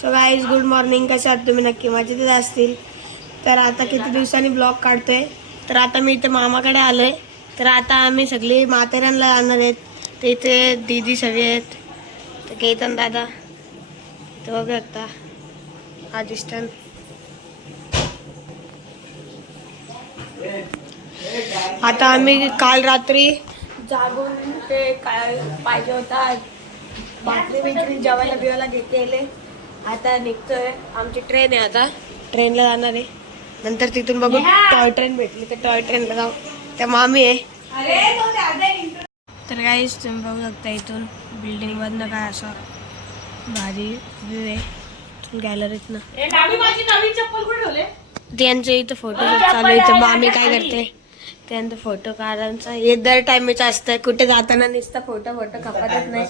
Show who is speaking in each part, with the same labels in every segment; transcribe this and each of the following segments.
Speaker 1: So guys good morning कसे आहात तुम्ही? नक्की मजेतच असतील. तर आता किती दिवसांनी ब्लॉग आहे तर आता मी इथे मामाकडे आलो आहे तर आता आम्ही सगळी माथेरानला जाणार आहेत. तर इथे दीदी सगळे आहेत. तर केतन दादा. तर बघू शकता आदिष्टन आता आम्ही काल रात्री जागून ते काय पाहिजे होता. बाटली बिटली जेवायला बिवायला घेतलेले. आता निघतोय. आमची ट्रेन आहे आता. ट्रेनला जाणार आहे. नंतर तिथून बघू टॉय ट्रेन भेटली तर टॉय ट्रेनला जाऊ. त्या मामी आहे. तर काहीच तुम्ही बघू शकता इथून बिल्डिंग मधनं काय असं भारी व्ह्यू आहे. गॅलरीतनं त्यांचे इथं फोटो चालू आहे. इथं मामी काय करते? त्यांचं फोटो काढायचा. हे दर टाइमच असतं. कुठे जाताना नुसतं फोटो फोटो खपतच नाही.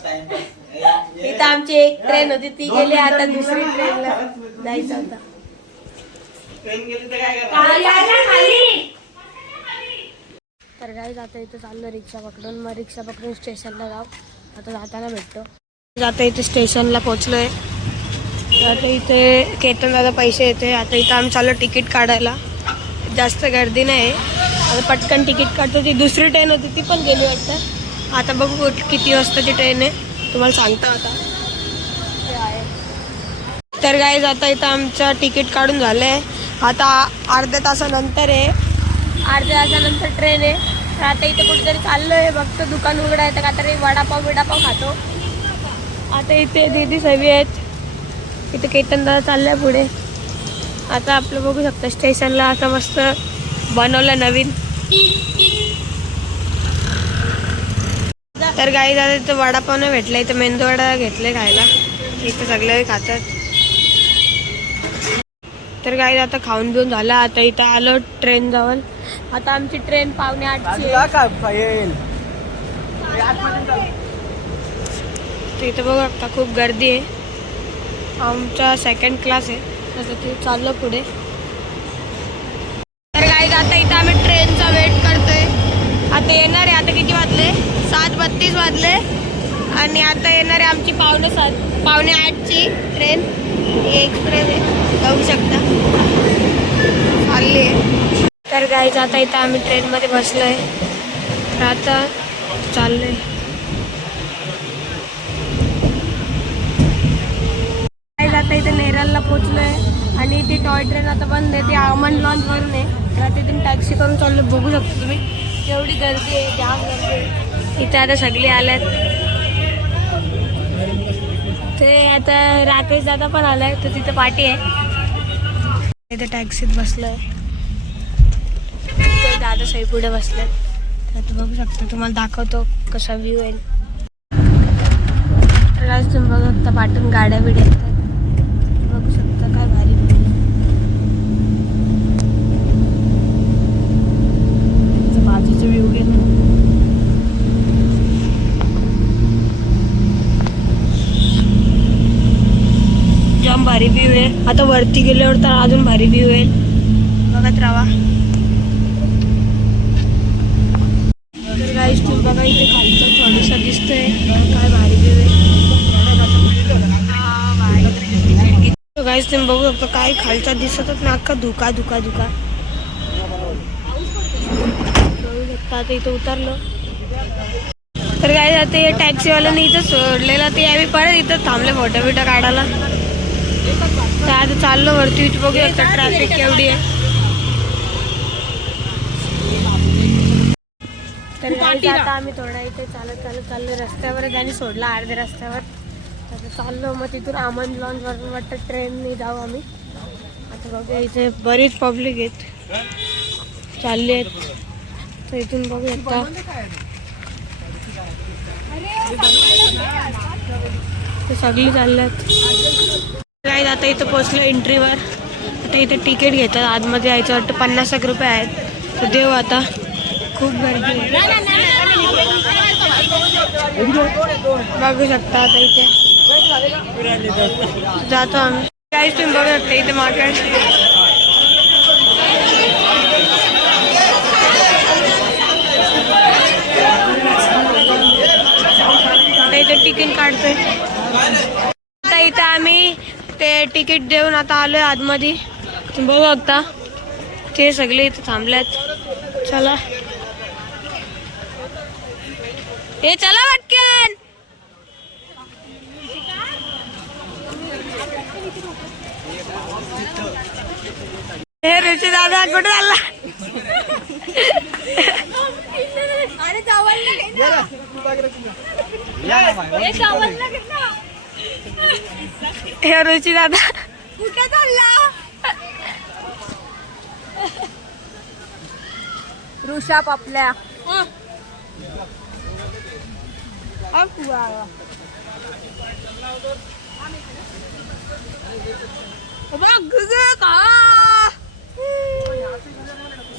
Speaker 1: इथं आमची एक ट्रेन होती ती गेली आता दुसरी ट्रेनला जायचं होता तर काय आता इथं चाललं रिक्षा पकडून. मग रिक्षा पकडून स्टेशनला जाऊ. आता जाताना भेटतो. आता इथे स्टेशनला पोचलोय आता इथे केतन दादा पैसे येते. आता इथं आम्ही चाललो तिकीट काढायला. जास्त गर्दी नाही. आता पटकन तिकीट काढतो. ती दुसरी ट्रेन होती ती पण गेली वाटतं. आता बघू कुठ- किती वाजताची ट्रेन आहे. तुम्हाला सांगता आता. तर गाईज आता इथं आमचं तिकीट काढून झालं आहे आता अर्ध्या तासानंतर आहे. अर्ध्या तासानंतर ट्रेन आहे. तर आता इथे कुठेतरी चाललो आहे बघतो दुकान उघडं आहे तर का तरी वडापाव बिडापाव खातो. आता इथे दीदी सवी आहेत. इथे केतन दादा चाललंय पुढे. आता आपलं बघू शकता स्टेशनला आता मस्त बनवलं नवीन. तर गाई दादा इथं वडापाव नाही भेटला इथं मेंदू वडा घेतले खायला. इथं सगळे खातात. तर गाई आता खाऊन पिऊन झालं आता इथं आलो ट्रेन जवळ. आता आमची ट्रेन पावणे आठची आहे. तर इथं बघू शकता खूप गर्दी आहे. आमचा सेकंड क्लास आहे. तर ते चाललं पुढे. तर गाईज आता इथं आम्ही ट्रेनचा वेट करतोय. आता येणार आहे आता किती वाजले? सात बत्तीस वाजले. आणि आता येणार आहे आमची पावणे सात पावणे आठची ट्रेन ही एक्सप्रेस आहे. जाऊ शकता. चालली आहे तर गाईज आता इथं आम्ही ट्रेनमध्ये बसलो आहे तर आता चाललो आहे आता इथे नेरलला आहे आणि ती टॉय ट्रेन आता बंद आहे. ती आमन लॉन्च वरून आहे. तर आता तिथून टॅक्सी करून चाललो बघू शकतो तुम्ही. एवढी गर्दी आहे. जाम गर्दी आहे. इथे आता सगळे आल्यात ते आता राकेश दादा पण आलाय तर तिथं पार्टी आहे. इथे टॅक्सीत बसलोय. दादा साई पुढे बसले तर बघू शकता तुम्हाला दाखवतो कसा व्ह्यू येईल. तर आज तुम्ही बघू शकता पाठून गाड्या बिड्या येतात बघू शकता काय भारी view आहे. त्याचं बाजूचं व्ह्यू घेतो जाम भारी व्ह्यू आहे आता वरती गेल्यावर तर अजून भारी व्ह्यू आहे बघत राहा. तर गाईस तुम्ही बघा इथे खालचं थोडंसं दिसतंय. काय भारी व्ह्यू आहे. गाईस तुम्ही बघू शकता काय खालचा दिसतच ना अख्खा धुका धुका धुका. बघू शकता आता इथं उतरलो. तर काय जाते हे टॅक्सीवाल्याने इथं सोडलेलं. ते यावेळी परत इथं थांबले फोटो बिटो काढायला. तर आता चाललो वरती इथं बघू शकता ट्रॅफिक केवढी आहे. तर आता आम्ही थोडा इथे चालत चालत चाललो रस्त्यावरच आणि सोडला अर्ध्या रस्त्यावर. आता चाललो मग तिथून आमन लॉन्च वाटतं ट्रेनने जाऊ आम्ही. आता बघूया इथे बरीच पब्लिक आहेत. चालली आहेत. तर इथून बघू आता. ते सगळी चालल्यात काय आता इथं पोचलो एंट्रीवर आता इथे तिकीट घेतात. आतमध्ये यायचं वाटतं पन्नास एक रुपये आहेत. तर देऊ आता. खूप गर्दी आहे. बघू शकता आता इथे. जातो आम्ही. काहीच तुम्ही बघू शकता इथे मार्केट आता इथे तिकीट काढतोय. आता इथं आम्ही इथे तिकीट देऊन आता आलोय आतमध्ये. बघू बघता ते सगळे इथे थांबल्यात. चला. हे चला पटकन! हे ऋषी दादा कुठे चालला? हे रुची दादा. कुठे चालला?
Speaker 2: ऋषाप आपल्या.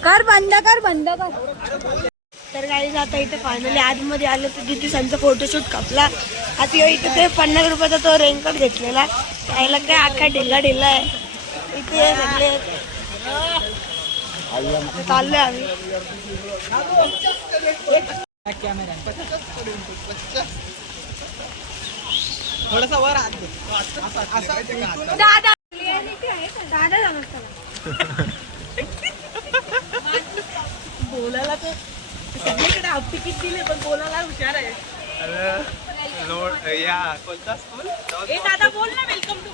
Speaker 2: कर बंद कर बंद कर.
Speaker 1: तर काही आता इथे फायनली आतमध्ये आलं तर त्यांचा फोटोशूट कापला. आता इथे ते पन्नास रुपयाचा तो रेनकोट घेतलेला त्याला काय अख्खा ढिल्ला ढिल्ला आहे. इथे सगळे. चाललोय आम्ही.
Speaker 3: थोडासा वर
Speaker 1: दादा नमस्कार
Speaker 2: बोलायला तर सगळीकडे हाफ तिकीट दिले पण बोलायला हुशार आहे.
Speaker 3: रोड या कोणता स्कूल
Speaker 2: ए दादा बोल ना वेलकम टू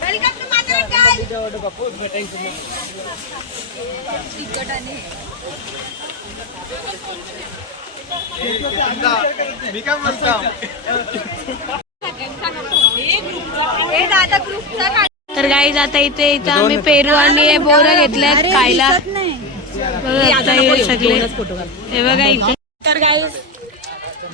Speaker 2: वेलकम टू
Speaker 3: मी काय म्हणतो
Speaker 2: ए दादा ग्रुपचा
Speaker 1: तर काही आता इथे इथे आम्ही पेरू आणि बोरं घेतल्यात खायला. आता हे सगळे हे बघा इथे तर काही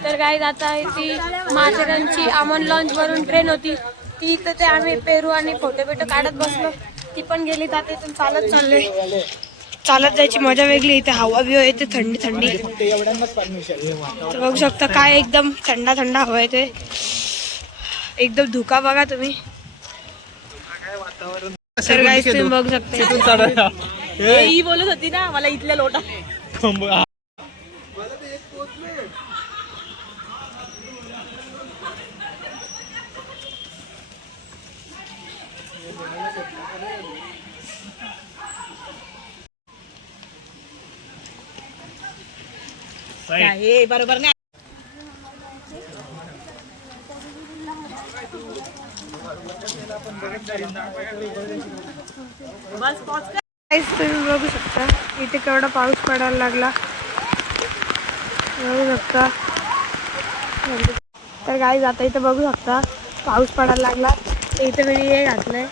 Speaker 1: तर काही आता ती माथेरानची अमन लॉन्च वरून ट्रेन होती. ती इथं ते आम्ही पेरू आणि फोटो बिटो काढत बसलो. ती पण गेली तर आता इथून चालत चाललोय. चालत जायची मजा वेगळी इथे हवा बिवा येते थंडी थंडी. तर बघू शकता काय एकदम थंडा थंडा हवा येते एकदम धुका बघा तुम्ही. तर तुम्ही बघू शकता.
Speaker 2: ही बोलत होती ना मला इथल्या लोटा. हे बरोबर नाही.
Speaker 1: तुम्ही बघू शकता इथे केवढा पाऊस पडायला लागला. बघू शकता. तर गाईज आता इथे बघू शकता पाऊस पडायला लागला. इथे मी हे घातलंय.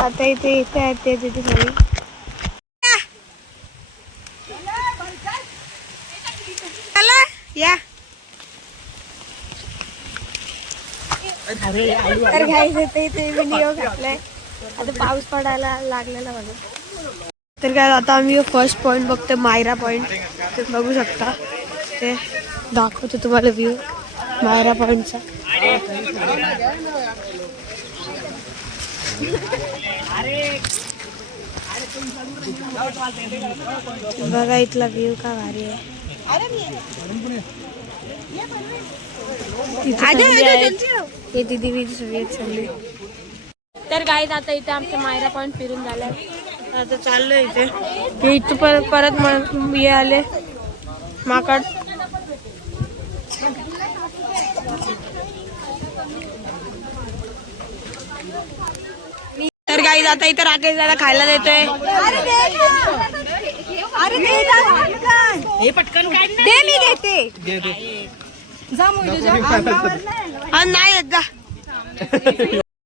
Speaker 1: आता इथे इथे आहेत ते तिथे सगळी चला, या तर गाईज ते इथे व्हिडिओ घातलाय आता पाऊस पडायला लागलेला म्हणून. तर काय आता आम्ही फर्स्ट पॉइंट बघतो मायरा पॉइंट ते बघू शकता. ते दाखवतो तुम्हाला व्ह्यू मायरा पॉइंटचा बघा इथला व्ह्यू का भारी आहे. हे दिदी तर गाईत आता इथे आमचं मायरा पॉईंट फिरून झालाय आता चाललोय इथे. हे इथं परत परत म- आले. माकड. तर गाईज आता इथं राकेश दादा खायला देतोय.
Speaker 2: हे पटकन.
Speaker 1: दे मी देते.
Speaker 3: दे दे.
Speaker 1: हा नाही येत जा.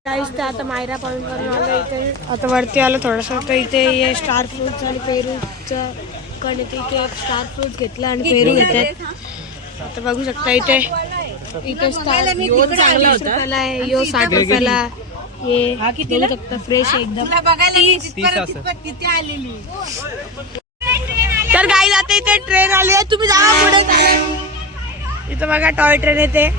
Speaker 1: गाईज तर आता मायरा पॉईंट वरून आलो इथे. आता वरती आलो थोडंसं. तर इथे हे स्टार फ्रूट्स आणि पेरूचं कण येते इथे स्टार फ्रूट घेतलं आणि पेरू घेतात. आता बघू शकता इथे. इथे स्टार
Speaker 2: यो चांगला होता.
Speaker 1: यो साठ रुपयाला हे बघू शकता फ्रेश एकदम.
Speaker 3: तीस असं.
Speaker 1: तर काही जाते इथे ट्रेन आली आहे. तुम्ही जावा पुढे. इथं बघा टॉय ट्रेन येते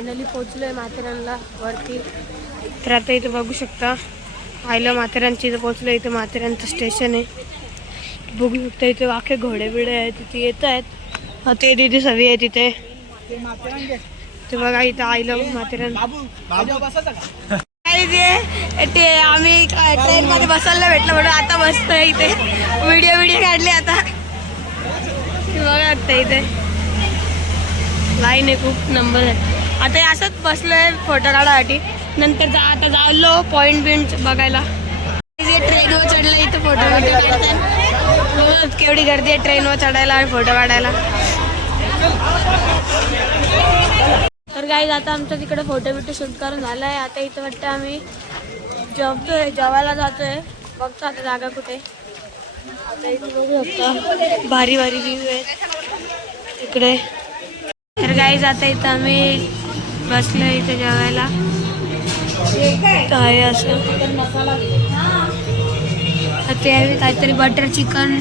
Speaker 1: फायनली पोचलोय माथेरानला वरती. तर आता इथं बघू शकता. आयलं माथेरानची इथं पोचलो इथं माथेरानचं स्टेशन आहे. बघू शकता इथे वाखे घोडे बिडे आहेत तिथे येत आहेत. हा ते दिदी सवी आहे तिथे
Speaker 3: ते
Speaker 1: बघा इथं आयलं माथेरान ते आम्ही ट्रेन मध्ये बसायला भेटलं म्हणून आता बसतोय इथे. व्हिडिओ व्हिडिओ काढले आता. ते बघा वाटतं इथे. लाईन आहे खूप नंबर आहे. आता असंच असंच बसलोय फोटो काढासाठी नंतर जा आता जालो पॉइंट बिंट बघायला. ट्रेनवर चढलं इथं फोटो काढतात केवढी गर्दी आहे ट्रेनवर चढायला आणि फोटो काढायला. तर गाईज आता आमचं तिकडे फोटो बिटो शूट करून झालं आहे आता इथं वाटतं आम्ही जेवतोय जेवायला जातोय. बघतो आता जागा कुठे. आता इथे बघू शकता. भारी भारी व्ह्यू आहे. इकडे. तर गाईज आता इथं आम्ही बसलो इथे जेवायला. आहे असं? ते काहीतरी बटर चिकन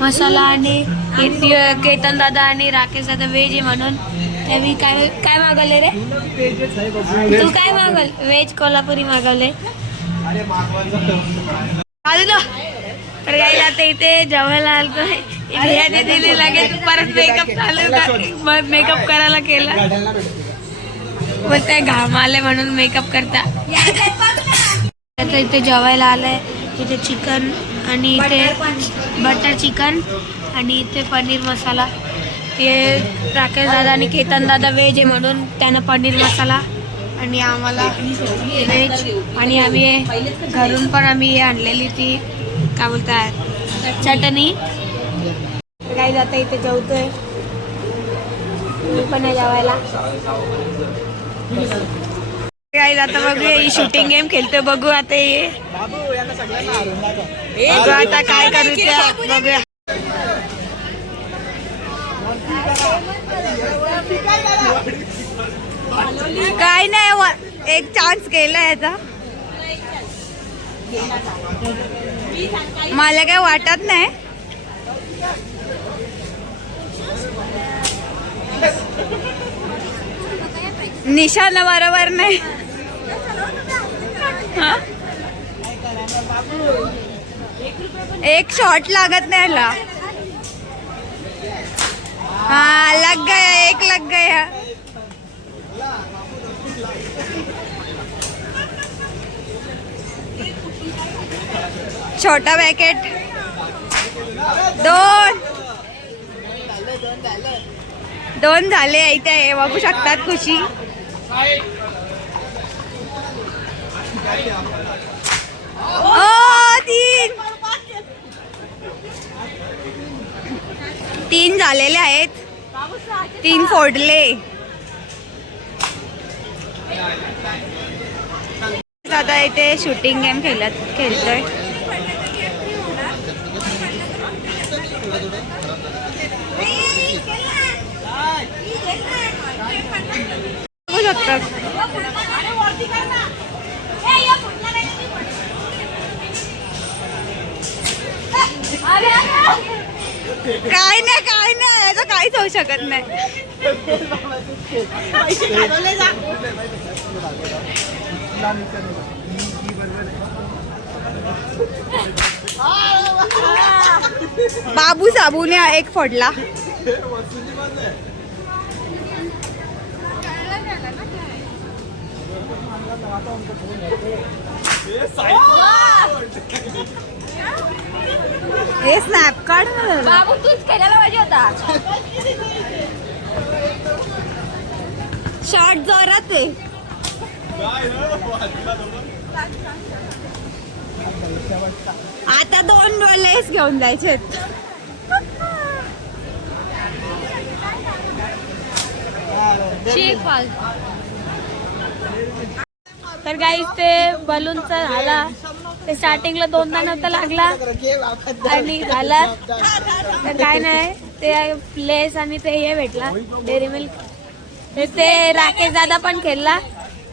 Speaker 1: मसाला आणि केतन दादा आणि राकेश दादा व्हेज आहे म्हणून. त्यावेळी काय काय मागवले रे? तू काय मागवल? व्हेज कोल्हापुरी मागवले. तर काही आता इथे जेवायला या दीदीने लगेच परत मेकअप चालू मेकअप करायला केला. मग ते घाम आले म्हणून मेकअप करता. आता इथे जेवायला आलंय. इथे चिकन आणि इथे बटर चिकन आणि इथे पनीर मसाला. ते राकेश दादा आणि केतन दादा व्हेज आहे म्हणून त्यानं पनीर मसाला आणि आम्हाला व्हेज आणि आम्ही घरून पण आम्ही हे आणलेली ती काय बोलतात चटणी. काही जाता इथे जेवतोय. मी पण आहे जेवायला. आईला आता बघूया ही शूटिंग गेम खेळतोय बघू आता ये
Speaker 3: बाबू यांना सगळ्यांना
Speaker 1: बघू आता काय करू त्या बघूया.
Speaker 2: काय नाही एक चान्स केला याचा. मला काय वाटत नाही. निशाणा बरोबर नाही. एक शॉट लागत नाही ला हा लग गया एक लग गया. छोटा पॅकेट दोन. दोन झाले इथे बघू शकतात खुशी. तीन. तीन झालेले आहेत. तीन फोडले. आता इथे शूटिंग गेम खेळत खेळतोय लागतात. काय नाही काय नाही. याचं काहीच होऊ शकत नाही. बाबू साबूने एक फोडला. हे स्नॅप काढ बाबू तूच केलेला पाहिजे होता. शॉर्ट जोरात आहे. आता दोन लेस घेऊन जायचे
Speaker 1: तर गाईज ते बलूनचा झाला. ते स्टार्टिंगला दोनदा नव्हता लागला. आणि झाला. तर काय नाही ते प्लेस आणि ते हे भेटला डेअरी मिल्क ते राकेश दादा पण खेळला.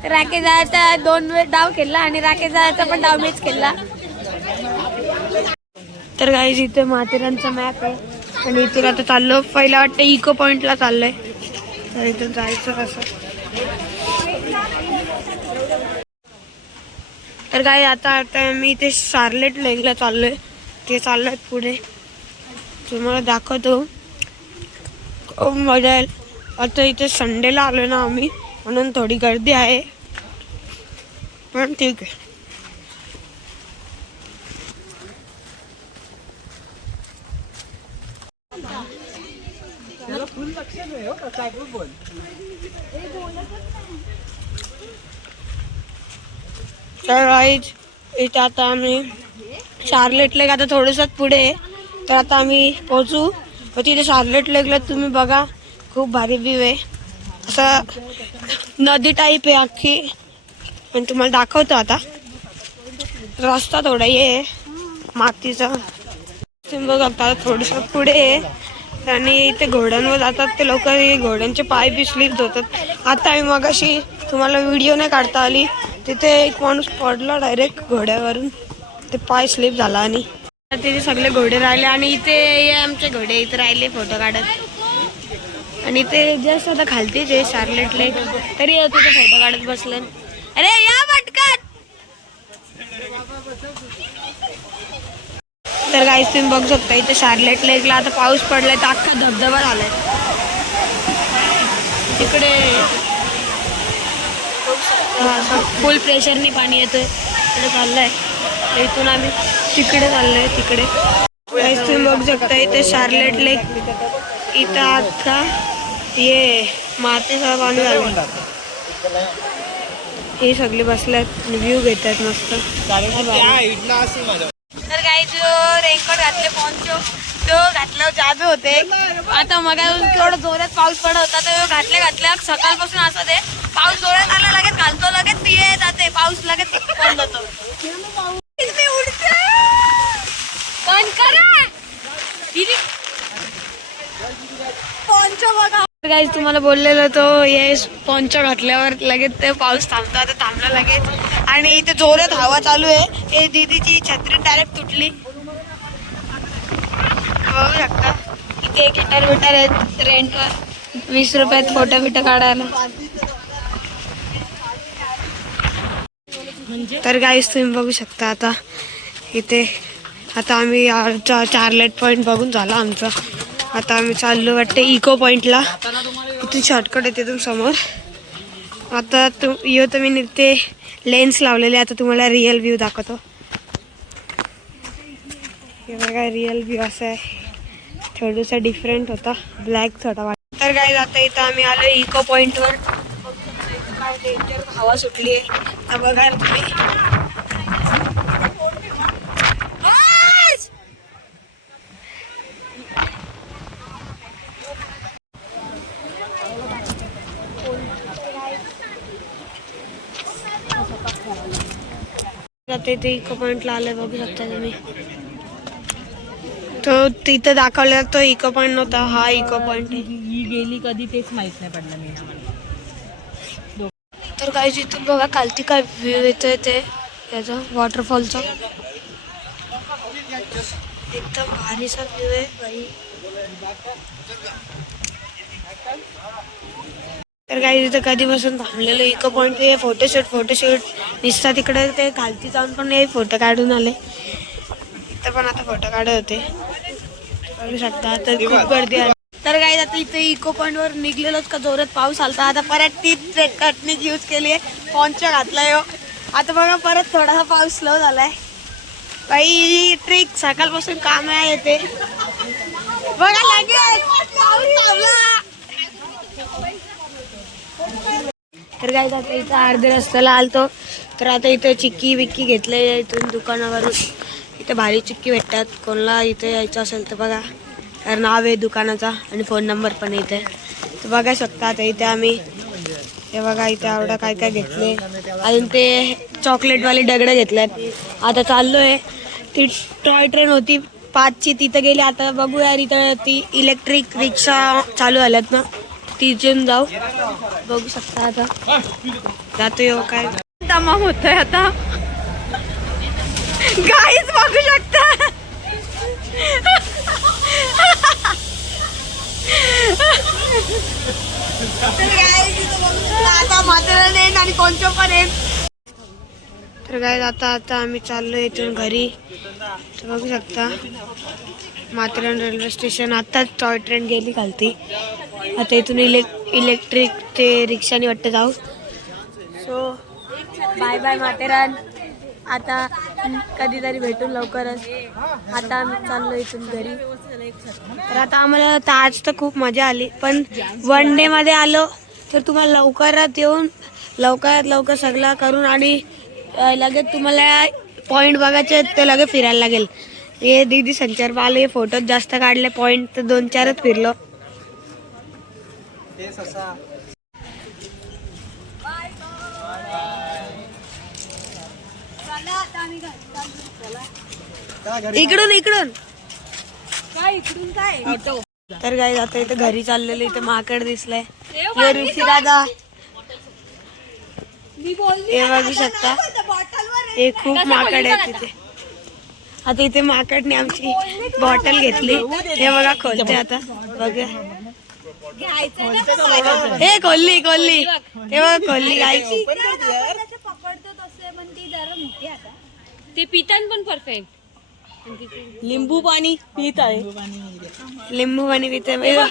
Speaker 1: राकेश दादाचा दोन वेळ डाव खेळला आणि राकेश दादाचा पण डाव मीच खेळला. तर गाईज इथे माथेरानचा मॅप आहे. आणि इथे आता चाललो. पहिला वाटतं इको पॉइंटला चाललोय. तर इथून जायचं कसं? तर काय आता आता मी ते शार्लेट लेकला आहे ते चाललंय पुढे तुम्हाला दाखवतो. खूप मजा येईल. आता इथे संडेला आलो ना आम्ही म्हणून थोडी गर्दी आहे. पण ठीक आहे.
Speaker 3: फुल लक्ष नाही हो कसा आहे बोल
Speaker 1: तर राईज इथे आता आम्ही शार्लेट लेक आता थोडंसं पुढे आहे. तर आता आम्ही पोहोचू. मग तिथे शार्लेट लेकला तुम्ही बघा खूप भारी व्ह्यू आहे. असं नदी टाईप आहे अख्खी पण तुम्हाला दाखवतो आता. रस्ता थोडा ये मातीचा. तुम्ही बघा आता थोडंसं पुढे आहे. आणि इथे घोड्यांवर जातात ते लोक. घोड्यांचे पाय बी स्लिप होतात आता आम्ही मगाशी तुम्हाला व्हिडिओ नाही काढता आली. तिथे एक माणूस पडला डायरेक्ट घोड्यावरून. ते पाय स्लिप झाला आणि तिथे सगळे घोडे राहिले आणि इथे आमचे घोडे इथे राहिले फोटो काढत. आणि ते जस्ट आता खालतीच आहे शार्लेट लेक तरी तिथे फोटो काढत बसले. अरे या पटकन! तर गाईस तुम्ही बघू शकता इथे शार्लेट लेकला आता पाऊस पडलाय तर अख्खा धबधबा झालाय. तिकडे फुल प्रेशरनी पाणी येतंय. तिकडे चाललंय. तर इथून आम्ही तिकडे चाललोय तिकडे. गाईस तुम्ही बघू शकता इथे शार्लेट लेक इथं आता ये मातीचा पाणी झालं हे सगळे बसल्यात व्ह्यू घेत आहेत मस्त. तर काही जो रेनकोट घातले पॉन्चो तो घातल्यावर जादू होते. आता मग थोडं जोरात पाऊस पडत होता तर घातल्या घातल्या सकाळपासून असं ते पाऊस जोरात आला घालतो लगेच पिये जाते पाऊस लगेच बंद होतो. मी उडते. बंद करा. दीदी. बघा. गाईज तुम्हाला बोललेलं तो हे पंच घातल्यावर लगेच ते पाऊस थांबतो आता थांबला लगेच. आणि इथे जोरात हवा चालू आहे. ते दीदीची छत्री डायरेक्ट तुटली. बघू शकता. इथे एक गिटार बिटार आहेत रेंटवर वीस रुपयात फोटो बिटो काढायला. म्हणजे? तर गाईज तुम्ही बघू शकता आता. इथे आता आम्ही आमचा चार्लेट पॉईंट बघून झाला आमचा. आता आम्ही चाललो वाटते इको पॉईंटला इथून शॉर्टकट येते तुम समोर. आता तुम यो तर मी ते लेन्स लावलेले आता तुम्हाला रिअल व्ह्यू दाखवतो. हे बघा रिअल व्ह्यू असं आहे. थोडंसं डिफरंट होता. ब्लॅक थोडा वाटत तर काय आता इथं आम्ही आलो इको पॉईंटवर हवा सुटली आहे आता बघा तुम्ही. आता इको पॉइंटला आलोय बघू शकता तुम्ही. तो तिथं दाखवल्या तो इको पॉइंट नव्हता हा इको पॉइंट
Speaker 2: ही गेली कधी तेच माहीत नाही पडलं मी. आम्हाला.
Speaker 1: तर काही इथून बघा खालती काय व्ह्यू येतोय ते याचा वॉटरफॉलचा एकदम भारीसा व्ह्यू आहे बाई. तर काही तिथं कधीपासून थांबलेलं इको पॉईंट ते फोटोशूट फोटोशूट निसता तिकडे ते खालती जाऊन पण हे फोटो काढून आले. इथं पण आता फोटो काढत होते. बघू शकता तर खूप गर्दी आहे. तर काही आता इथे इको पॉइंट वर निघलेलोच का जोरात पाऊस आलता. आता परत ती कटनीच यूज केली आहे. पॉन्चो घातलाय हो. आता बघा परत थोडासा पाऊस स्लो झालाय. काही ट्रिक सकाळपासून काम आहे येते. बघा लागेल तर काय आता इथं अर्ध्या रस्त्याला आलतो. तर आता इथं चिक्की विक्की घेतले इथून दुकानावरून. इथं भारी चिक्की भेटतात. कोणाला इथे यायचं असेल तर बघा. तर नाव आहे दुकानाचा आणि फोन नंबर पण इथे. तर बघा शकता आता इथे आम्ही ते बघा इथे एवढं काय काय घेतले. अजून ते चॉकलेटवाले दगडं घेतल्यात आता चाललो आहे ती टॉय ट्रेन होती पाचची तिथं गेली आता बघूया इथं ती इलेक्ट्रिक रिक्षा चालू झाल्यात ना. तिथून जाऊ. बघू शकता आता. जातो येऊ हो, काय?
Speaker 2: तमाम होतोय आता. गाईच बघू शकता.
Speaker 1: आता मात्र आणि पण तर काय आता आता आम्ही चाललो इथून घरी. तर बघू शकता. माथेरान रेल्वे स्टेशन आताच टॉय ट्रेन गेली खालती. आता इथून इलेक इलेक्ट्रिक ते रिक्षाने वाटतं जाऊ. सो बाय बाय माथेरान आता कधीतरी भेटून लवकरच. आता आम्ही चाललो इथून घरी. तर आता आम्हाला तर आज तर खूप मजा आली पण वन डे मध्ये आलो तर तुम्हाला लवकरात येऊन लवकरात लवकर सगळा करून आणि लगेच तुम्हाला पॉईंट बघायचे आहेत ते लगेच फिरायला लागेल. हे दीदी संचार आले फोटोत जास्त काढले पॉईंट तर दोन चारच फिरलो
Speaker 3: तेच असा का घरी
Speaker 1: इकडून इकडून.
Speaker 2: काय इकडून काय? ऑटो
Speaker 1: तर काय आता इथं घरी चाललेलं इथं माकड दिसलंय. हे ऋषी दादा. हे बघू शकता. हे खूप माकड आहे तिथे आता? इथे. माकडने आमची बॉटल घेतली. हे बघा खोलते आता. बघा हे खोलली खोलली. हे बघा खोलली गायची
Speaker 2: ते पितान पण परफेक्ट लिंबू पाणी पित आहे.
Speaker 1: लिंबू पाणी पिते हे बघ.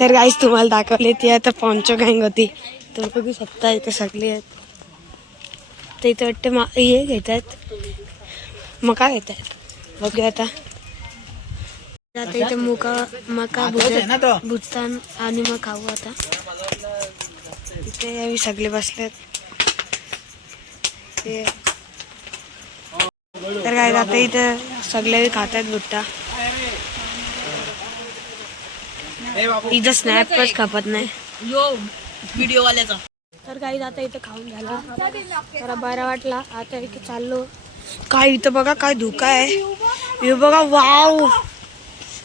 Speaker 1: तर गाईस तुम्हाला दाखवली ती आता पॉन्चो गँग होती. तर बघू शकता इथे सगळे आहेत. तर इथे वाटते मा हे घेत आहेत मका घेत आहेत बघूया आता. आता इथे मुका मका? भुजत भुजतान आणि मग खाऊ आता. आम्ही सगळे बसलेत. ते. तर काय आता इथं सगळे खातात भुट्टा इथं स्नॅपच खपत नाही.
Speaker 2: यो व्हिडिओ वाल्याचा
Speaker 1: तर काही आता इथं खाऊन झाला. जरा बरा वाटला. आता इथे चाललो. काय इथं बघा काय धुका आहे. हे बघा वाव.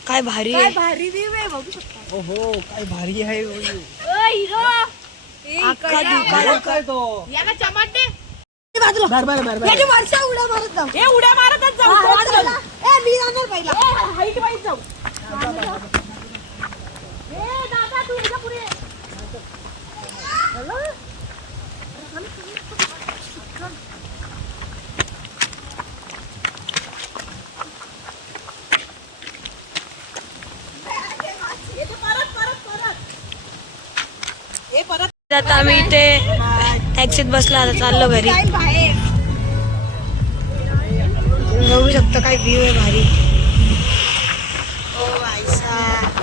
Speaker 1: काय भारी आहे.
Speaker 2: भारी बघू शकता.
Speaker 3: हो काय भारी आहे
Speaker 1: अख्खा धुका
Speaker 3: काय तो.
Speaker 2: याला चमाटे?
Speaker 3: बर बर बर बर.
Speaker 2: हे उड्या मारतच जाऊ हाईट वाईज जाऊ. हे परत
Speaker 1: आता आम्ही इथे टॅक्सीत बसला आता चाललो घरी. बघू शकतो काय व्ह्यू आहे भारी. हो, ओ भाईसा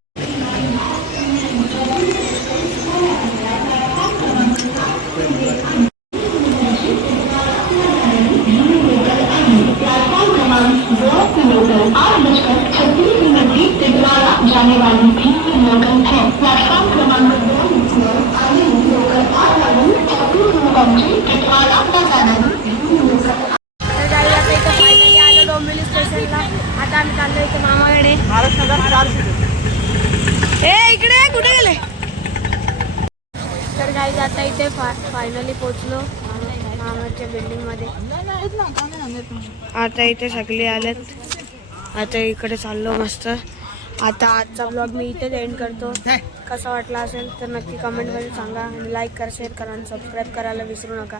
Speaker 1: आता इथे सगळे आलेत. आता इकडे चाललो मस्त. आता आजचा ब्लॉग मी इथेच एंड करतो. कसा वाटला असेल तर नक्की कमेंटमध्ये सांगा आणि लाईक करा शेअर करा आणि सबस्क्राईब करायला विसरू नका.